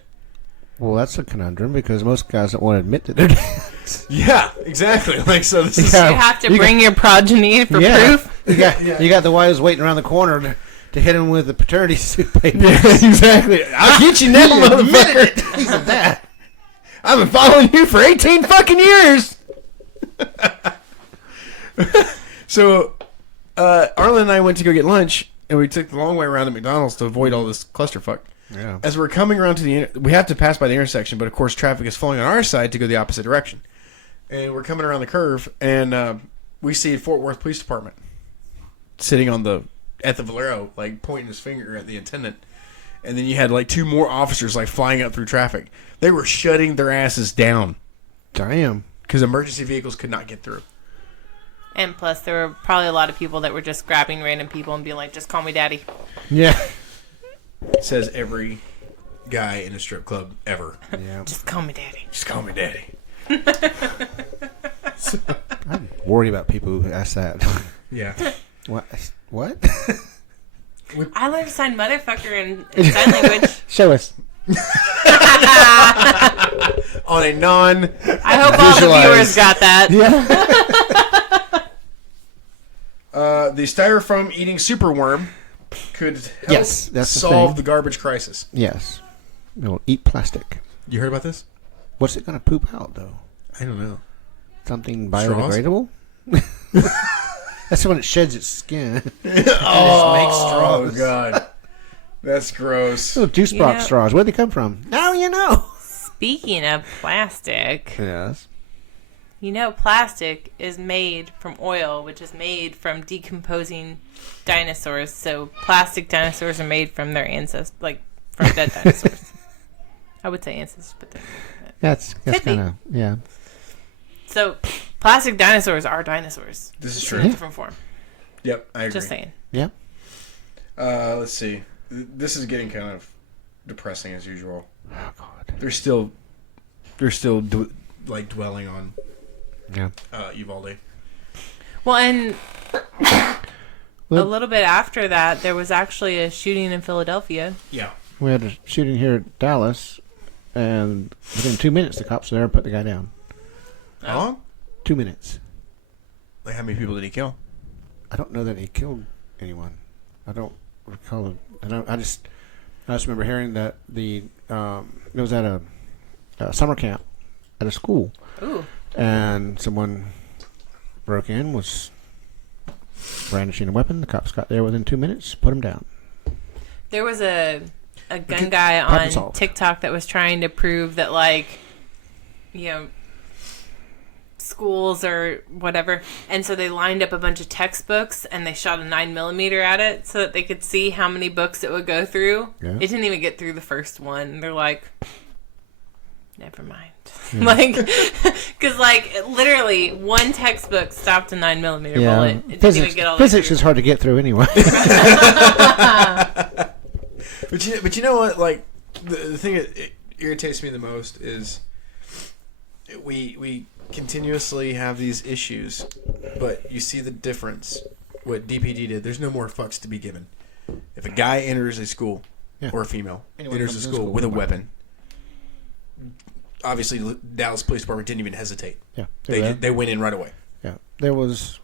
Well, that's a conundrum because most guys don't want to admit that they're dads. Yeah, exactly. Like, so this is. Yeah. You have to bring your progeny for proof. You got the wives waiting around the corner to hit him with the paternity suit papers. Yeah, exactly. I'll get you now, motherfucker. He's a dad. I've been following you for 18 fucking years. So, Arlen and I went to go get lunch, and we took the long way around to McDonald's to avoid all this clusterfuck. Yeah. As we're coming around to we have to pass by the intersection, but of course traffic is flowing on our side to go the opposite direction. And we're coming around the curve, and we see Fort Worth Police Department sitting at the Valero, like pointing his finger at the attendant. And then you had like 2 more officers like flying up through traffic. They were shutting their asses down Damn. because emergency vehicles could not get through. And plus, there were probably a lot of people that were just grabbing random people and being like, just call me daddy. Yeah. Says every guy in a strip club ever. Yeah. Just call me daddy. Just call me daddy. I'm worried about people who ask that. Yeah. What? I learned to sign motherfucker in sign language. Show us. On a non... I hope all the viewers got that. Yeah. The styrofoam eating superworm could help Yes, that's the solve thing. the garbage crisis. Yes. No, eat plastic. You heard about this? What's it going to poop out, though? I don't know. Something Straws? biodegradable? That's when it sheds its skin. Oh, God. That's gross. Little juice You box know- straws. Where'd they come from? Now you know. Speaking of plastic, Yes. you know plastic is made from oil, which is made from decomposing dinosaurs. So plastic dinosaurs are made from their ancestors, like from dead dinosaurs. I would say ancestors, but they're That's Could be. kind of, yeah. so plastic dinosaurs are dinosaurs. This is Just true. in a different form. Yep, I agree. Just saying. Yep. Let's see. This is getting kind of depressing as usual. Oh, God. They're still dwelling on Yeah. Uvalde. Well, and Well- a little bit after that, there was actually a shooting in Philadelphia. Yeah. We had a shooting here at Dallas, and within 2 minutes, the cops were there and put the guy down. How long? 2 minutes. Like, how many people did he kill? I don't know that he killed anyone. I don't recall. I just remember hearing that it was at a summer camp at a school, Ooh. and someone broke in, was brandishing a weapon. The cops got there within 2 minutes, put him down. There was a gun guy Problem on solved. TikTok that was trying to prove that, like, you know, schools or whatever, and so they lined up a bunch of textbooks and they shot a 9mm at it so that they could see how many books it would go through. Yeah. It didn't even get through the first one. And they're like, never mind. Like, because like literally one textbook stopped a 9mm bullet. It didn't even get all the way Physics through. is hard to get through anyway. But you know what? Like, the thing that irritates me the most is we continuously have these issues, but you see the difference. What DPD did, there's no more fucks to be given. If a guy enters a school, Yeah. or a female Anyone enters a comes in school school with a with a weapon, obviously the Dallas Police Department didn't even hesitate. Yeah, They went in right away. Yeah, there was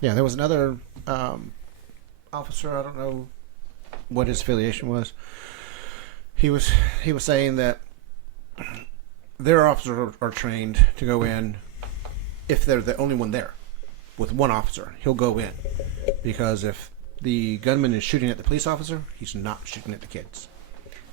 another officer. I don't know what his affiliation was. He was saying that their officers are trained to go in if they're the only one there with one officer. He'll go in because if the gunman is shooting at the police officer, he's not shooting at the kids.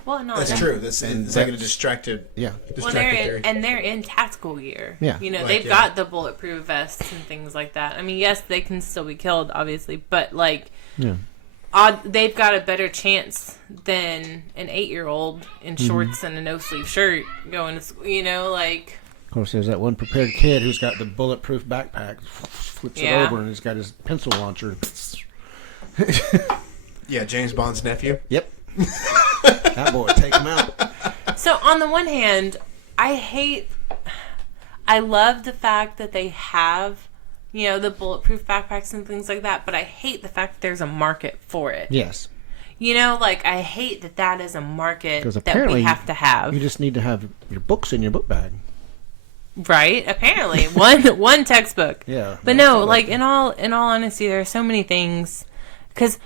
Well, no, That's true. That's like a distracted. Yeah. Well, they're in tactical gear. Yeah. You know, Like, they've yeah. got the bulletproof vests and things like that. I mean, yes, they can still be killed, obviously, but like, Yeah. they've got a better chance than an 8-year-old in shorts and a no sleeve shirt going to school. You know, like Of course, there's that one prepared kid who's got the bulletproof backpack, flips it over, and he's got his pencil launcher. Yeah, James Bond's nephew. Yep. That boy, take him out. So on the one hand, I love the fact that they have, the bulletproof backpacks and things like that, but I hate the fact that there's a market for it. Yes. I hate that is a market that we have to have. You just need to have your books in your book bag. Right? Apparently. one textbook. Yeah. But no, in all honesty, there are so many things. Because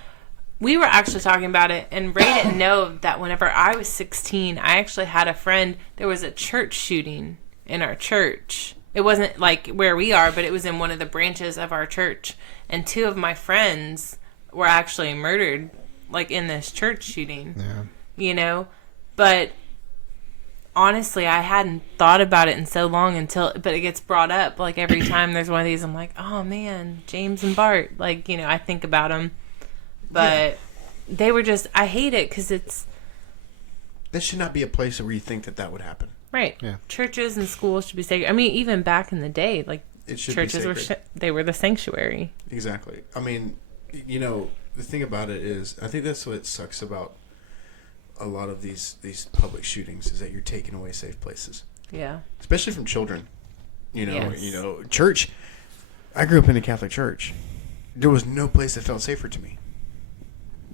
we were actually talking about it, and Ray didn't know that whenever I was 16, I actually had a friend. There was a church shooting in our church. It wasn't like where we are, but it was in one of the branches of our church. And 2 of my friends were actually murdered, in this church shooting. Yeah. But honestly, I hadn't thought about it in so long but it gets brought up. Every time there's one of these, I'm like, oh man, James and Bart. I think about them. But they were just, I hate it because it's... This should not be a place where you think that would happen. Right. Yeah. Churches and schools should be sacred. I mean, even back in the day, churches were the sanctuary. Exactly. I mean, the thing about it is, I think that's what sucks about a lot of these public shootings is that you're taking away safe places. Yeah. Especially from children. Yes. Church. I grew up in a Catholic church. There was no place that felt safer to me.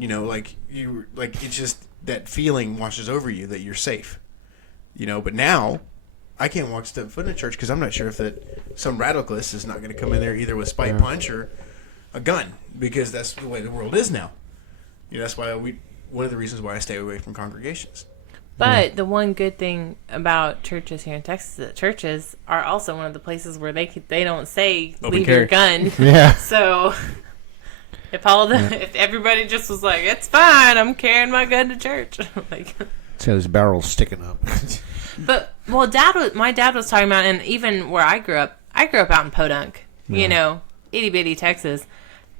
It's just that feeling washes over you that you're safe. But now I can't walk step foot in a church because I'm not sure if that some radicalist is not going to come in there either with spike punch or a gun, because that's the way the world is now. That's why one of the reasons why I stay away from congregations. But the one good thing about churches here in Texas, that churches are also one of the places where they don't say Open leave carry. your gun. Yeah. So if everybody just was like, it's fine, I'm carrying my gun to church. So his barrel's sticking up. But my dad was talking about, and even where I grew up out in Podunk, itty bitty Texas,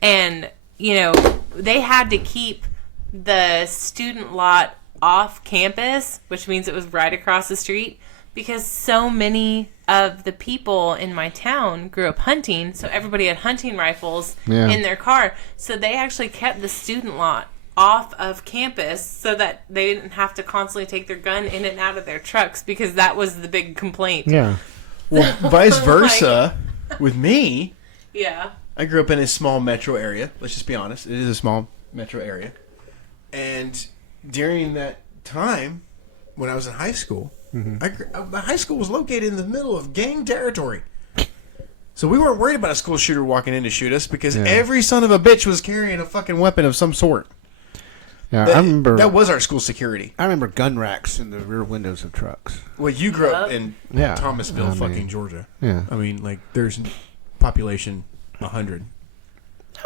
and they had to keep the student lot off campus, which means it was right across the street, because so many of the people in my town grew up hunting, so everybody had hunting rifles in their car, so they actually kept the student lot off of campus so that they didn't have to constantly take their gun in and out of their trucks, because that was the big complaint. Yeah. Well, vice versa with me. Yeah. I grew up in a small metro area. Let's just be honest. It is a small metro area. And during that time, when I was in high school, my high school was located in the middle of gang territory. So we weren't worried about a school shooter walking in to shoot us because every son of a bitch was carrying a fucking weapon of some sort. Yeah, I remember that was our school security. I remember gun racks in the rear windows of trucks. Well, you grew up in Thomasville, Georgia. Yeah. I mean, there's population 100.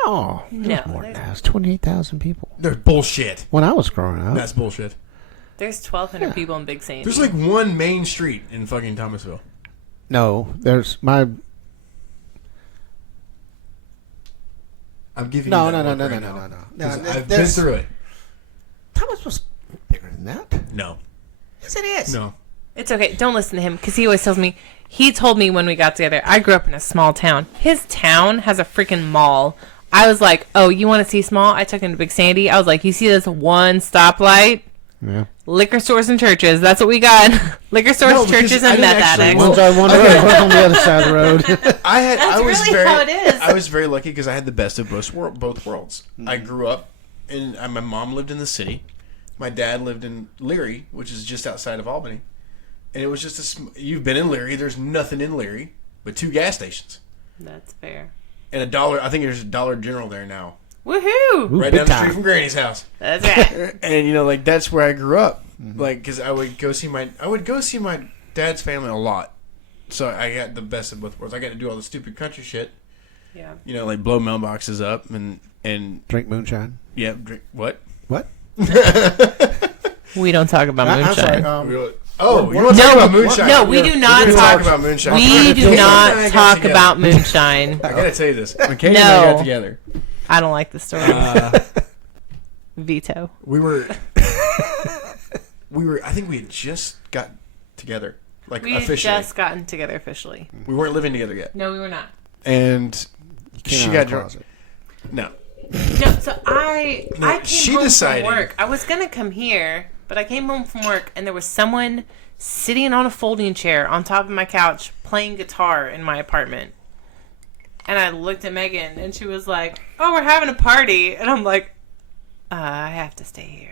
Oh, no, more than that. It's 28,000 people. There's bullshit. When I was growing up. That's bullshit. There's 1,200 people in Big Sandy. There's one main street in fucking Thomasville. No, there's my... I'm giving no, you no, that no, work no, right no, now. no, no, no. I've been through it. Thomas was bigger than that. No. Yes, it is. No. It's okay. Don't listen to him, because he always tells me. He told me when we got together, I grew up in a small town. His town has a freaking mall. I was like, oh, you want to see small? I took him to Big Sandy. I was like, you see this one stoplight? Yeah. Liquor stores and churches. That's what we got. Liquor stores, churches, and meth addicts. One's on one road, one's on the other side of the road. How it is. I was very lucky because I had the best of both worlds. I grew up, and my mom lived in the city. My dad lived in Leary, which is just outside of Albany. And it was just you've been in Leary. There's nothing in Leary but 2 gas stations. That's fair. And $1. I think there's a Dollar General there now. Woohoo! Right down the street from Granny's house. That's right. And that's where I grew up. Because I would go see my dad's family a lot. So I got the best of both worlds. I got to do all the stupid country shit. Yeah. Blow mailboxes up and drink moonshine. Yeah, drink what? What? We don't talk about moonshine. I'm sorry. You want to talk about moonshine? No, we do not talk about moonshine. We do not talk about moonshine. I gotta tell you this. When Katie and I got together, I don't like the story. Veto. We were. I think we had just got together, like We had officially. just gotten together officially. We weren't living together yet, No, we were not. and Came she out got of the drunk. closet. No, No, so I came she home decided- from work. I was gonna come here, but I came home from work and there was someone sitting on a folding chair on top of my couch playing guitar in my apartment. And I looked at Megan and she was like, "Oh, we're having a party," and I'm like, "I have to stay here."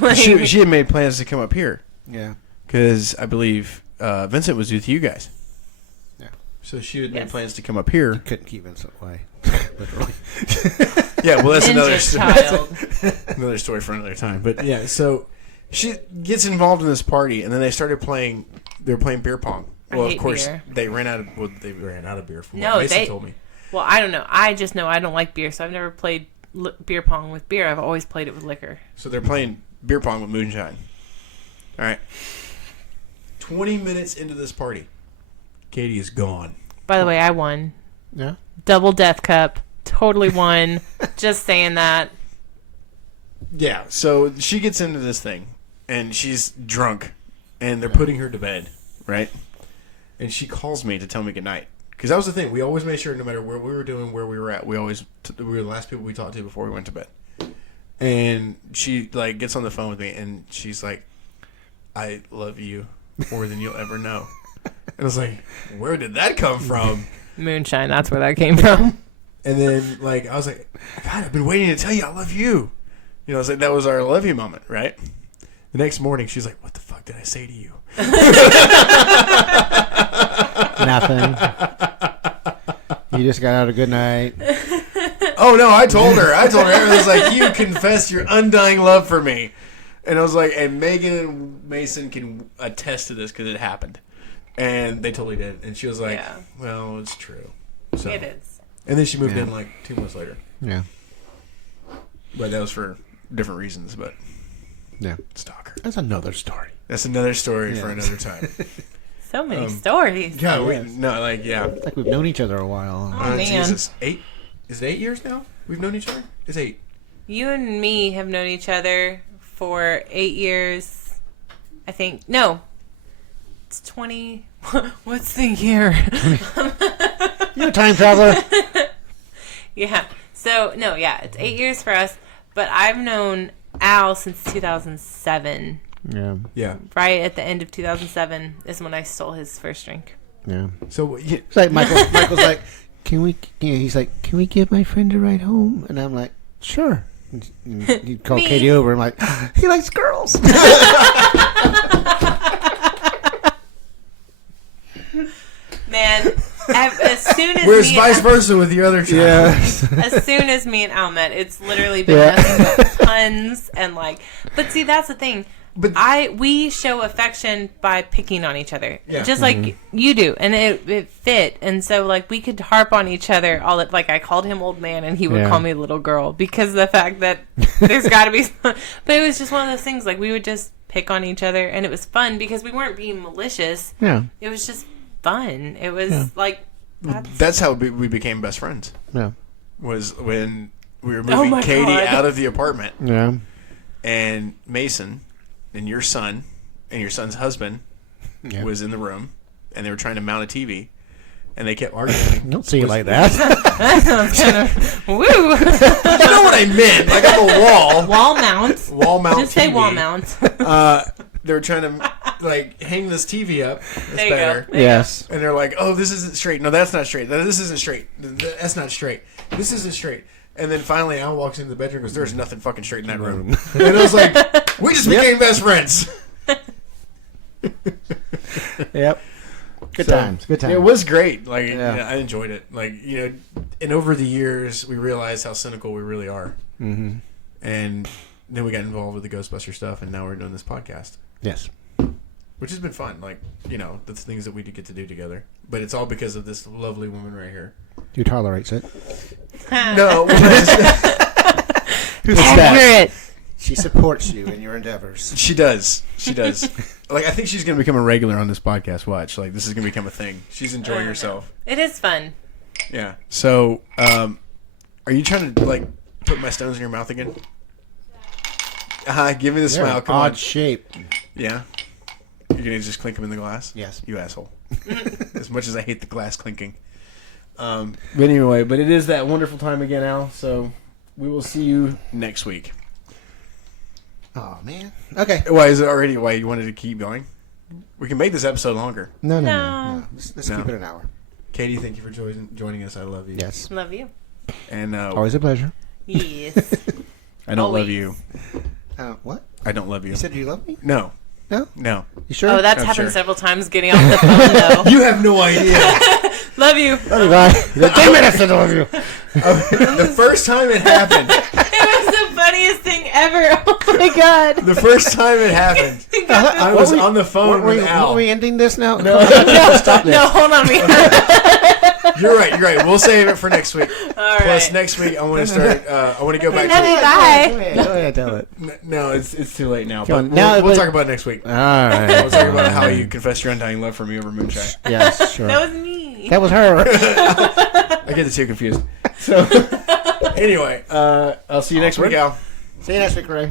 Like, she had made plans to come up here Yeah. because I believe Vincent was with you guys. Yeah. So she had made Yes. plans to come up here. Couldn't keep Vincent away. Literally. Yeah, well, that's another Ninja child. another story for another time. But yeah, so she gets involved in this party, and then they started playing. They were playing beer pong. I Well, of hate course, beer. they ran out of. Well, they ran out of beer. From No, what Mason they- told me. Well, I don't know. I just know I don't like beer, so I've never played beer pong with beer. I've always played it with liquor. So they're playing beer pong with moonshine. All right. 20 minutes into this party, Katie is gone. By the way, I won. Yeah. Double death cup. Totally won. Just saying that. Yeah, so she gets into this thing, and she's drunk, and they're putting her to bed, right? And she calls me to tell me goodnight. Because that was the thing. We always made sure, no matter where we were doing, where we were at, we were the last people we talked to before we went to bed. And she, like, gets on the phone with me, and she's like, "I love you more than you'll ever know." And I was like, where did that come from? Moonshine, that's where that came from. And then, like, I was like, God, I've been waiting to tell you I love you. You know, I was like, that was our I love you moment, right? The next morning, she's like, what the fuck did I say to you? Nothing. You just got out a good night. Oh, no, I told her. I was like, you confessed your undying love for me. And I was like, and Megan and Mason can attest to this because it happened. And they totally did. And she was like, Yeah. well, it's true. So, It is. And then she moved Yeah. in like 2 months later. Yeah. But that was for different reasons. But Yeah. stalker. That's another story. That's another story for Yeah. another time. So many stories. Yeah, Yes. yeah. It's like we've known each other a while. Oh, man. Jesus. 8? Is it 8 years now? We've known each other? It's 8. You and me have known each other for 8 years. I think. No. It's 20. What's the year? You're a time traveler. Yeah. So, no, yeah. It's 8 years for us. But I've known Al since 2007. Yeah. Yeah. Right at the end of 2007 is when I stole his first drink. Yeah. So, yeah, It's like Michael's like, he's like, can we give my friend a ride home? And I'm like, sure. And he'd call Me. Katie over and I'm like, he likes girls. Man, as soon as whereas me vice and, versa with your other child. Yeah. as soon as me and Al met, it's literally been Yeah. nothing but puns and like. But see, that's the thing. But We show affection by picking on each other, Yeah. just like you do, and it fit. And so like we could harp on each other all that. Like I called him old man, and he would Yeah. call me little girl because of the fact that there's got to be. But it was just one of those things. Like we would just pick on each other, and it was fun because we weren't being malicious. Yeah. It was just fun. It was like that's how we became best friends. Yeah. Was when we were Oh moving my Katie God. out of the apartment, Yeah. and Mason and your son and your son's husband Yeah. was in the room, and they were trying to mount a TV, and they kept arguing. Don't see it like that. that sounds kind of woo. You know what I meant? Like on the wall. Wall mount. Wall mount Just say TV. wall mount. They were trying to like hang this TV up. It's There you go. better. There you Yes. And they're like, "Oh, this isn't straight. No, that's not straight. No, this isn't straight. That's not straight. This isn't straight." And then finally, Al walks into the bedroom and goes, "There's nothing fucking straight in that room." And I was like, "We just became best friends." Yep. Good So, times. Good times. It was great. Like, Yeah. yeah, I enjoyed it. Like, you know, and over the years, we realized how cynical we really are. Mm-hmm. And then we got involved with the Ghostbuster stuff, and now we're doing this podcast, Yes. which has been fun. Like, you know, the things that we get to do together. But it's all because of this lovely woman right here. Who tolerates it? No, Who's Accurate. She supports you in your endeavors. she does. She does. Like, I think she's going to become a regular on this podcast. Watch. Like, this is going to become a thing. She's enjoying herself. It is fun. Yeah. So, are you trying to, like, put my stones in your mouth again? Give me the smile. Come Odd on. shape. Yeah. You're gonna just clink them in the glass? Yes. You asshole. As much as I hate the glass clinking. But anyway, but it is that wonderful time again, Al. So we will see you next week. Oh man. Okay. Why is it already? Why you wanted to keep going? We can make this episode longer. No. No. Let's No. keep it an hour. Katie, thank you for joining us. I love you. Yes. Love you. And Always a pleasure. Yes. I don't love always. you. What? I don't love you. You said you love me? No. No. No. You sure? Oh, that's I'm happened sure. several times getting off the phone, though. You have no idea. Love you. Love you, bye. 10 minutes. I love you. The first time it happened. It was the funniest thing ever. Oh my god. The first time it happened. I was on the phone with Al. Are we ending this now? No. Stop this. No, hold on. You're right. We'll save it for next week. All Plus, right. next week I want to start. I want to go back Love you. to. Bye. Go ahead, tell it. No, it's too late now. Come But on, now we'll but- talk about it next week. All right. We'll talk about how you confessed your undying love for me over moonshine. Yes, sure. That was me. That was her. I get the two confused. So, anyway, I'll see you next week, Al. See you next week, Ray.